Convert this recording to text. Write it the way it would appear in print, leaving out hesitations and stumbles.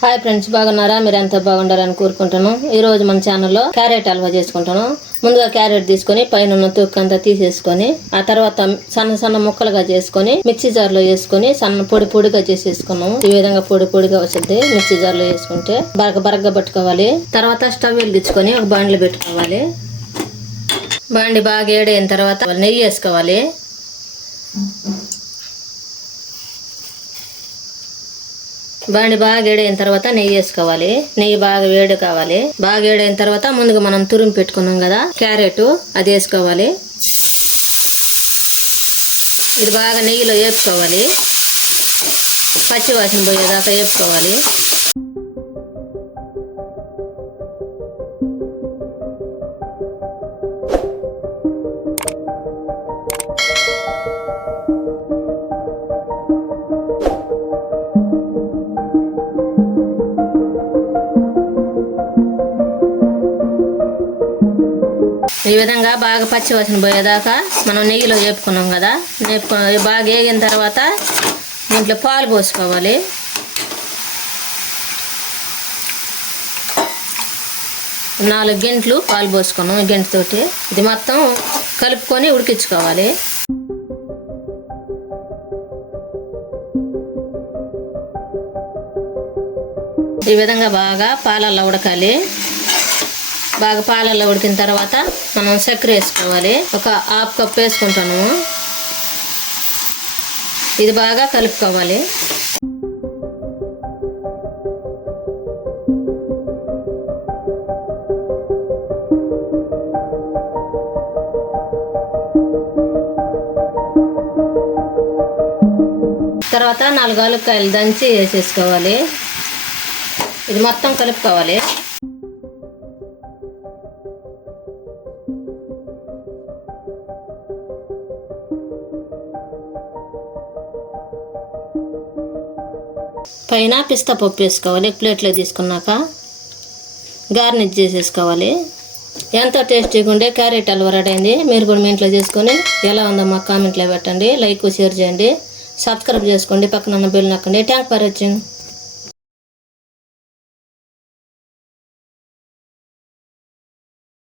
Hi friends, బాగున్నారా? మీరు ఎంత బాగుండాలని కోరుకుంటాను. ఈ రోజు మన ఛానల్లో క్యారెట్ హల్వా చేసుకుంటాను. ముందుగా క్యారెట్ తీసుకొని పైన ఉన్న తొక్కు అంతా తీసేసుకొని ఆ తర్వాత సన్న సన్న ముక్కలుగా చేసుకొని మిక్సీ జార్లో వేసుకొని సన్న పొడి పొడిగా చేసేసుకున్నాము. ఈ విధంగా పొడి పొడిగా వచ్చింది. మిక్సీ జార్లో వేసుకుంటే బరగగా పట్టుకోవాలి. తర్వాత స్టవ్ వెలిగించుకొని ఒక బాండ్లు పెట్టుకోవాలి. బాండి బాగా ఏడైన తర్వాత నెయ్యి వేసుకోవాలి. బాండి బాగా వేడైన తర్వాత నెయ్యి వేసుకోవాలి. నెయ్యి బాగా వేడి కావాలి. బాగా వేడైన తర్వాత ముందుగా మనం తురిమి పెట్టుకున్నాం కదా క్యారెట్, అది వేసుకోవాలి. ఇది బాగా నెయ్యిలో వేపుకోవాలి. పచ్చి వాసన పోయేదాకా వేపుకోవాలి. ఈ విధంగా బాగా పచ్చి వాసన పోయేదాకా మనం నెయ్యిలో వేపుకున్నాం కదా, బాగా వేగిన తర్వాత దీంట్లో పాలు పోసుకోవాలి. నాలుగు గంటలు పాలు పోసుకున్నాం. ఈ గంటతోటి ఇది మొత్తం కలుపుకొని ఉడికించుకోవాలి. ఈ విధంగా బాగా పాలల్లో ఉడకాలి. బాగా పాలల్లో ఉడికిన తర్వాత మనం చక్కెర వేసుకోవాలి. ఒక హాఫ్ కప్ వేసుకుంటాను. ఇది బాగా కలుపుకోవాలి. తర్వాత 4 యాలక్కాయలు దంచి వేసేసుకోవాలి. ఇది మొత్తం కలుపుకోవాలి. పైన పిస్తా పప్పు వేసుకోవాలి. ప్లేట్లో తీసుకున్నాక గార్నిష్ చేసేసుకోవాలి. ఎంతో టేస్టీగా ఉండే క్యారెట్ హల్వా రెడీ అయింది. మీరు కూడా మీ ఇంట్లో చేసుకొని ఎలా ఉందో మాకు కామెంట్లో పెట్టండి. లైక్ షేర్ చేయండి. సబ్స్క్రైబ్ చేసుకోండి. పక్కన ఉన్న బెల్ నొక్కండి. Thank for watching.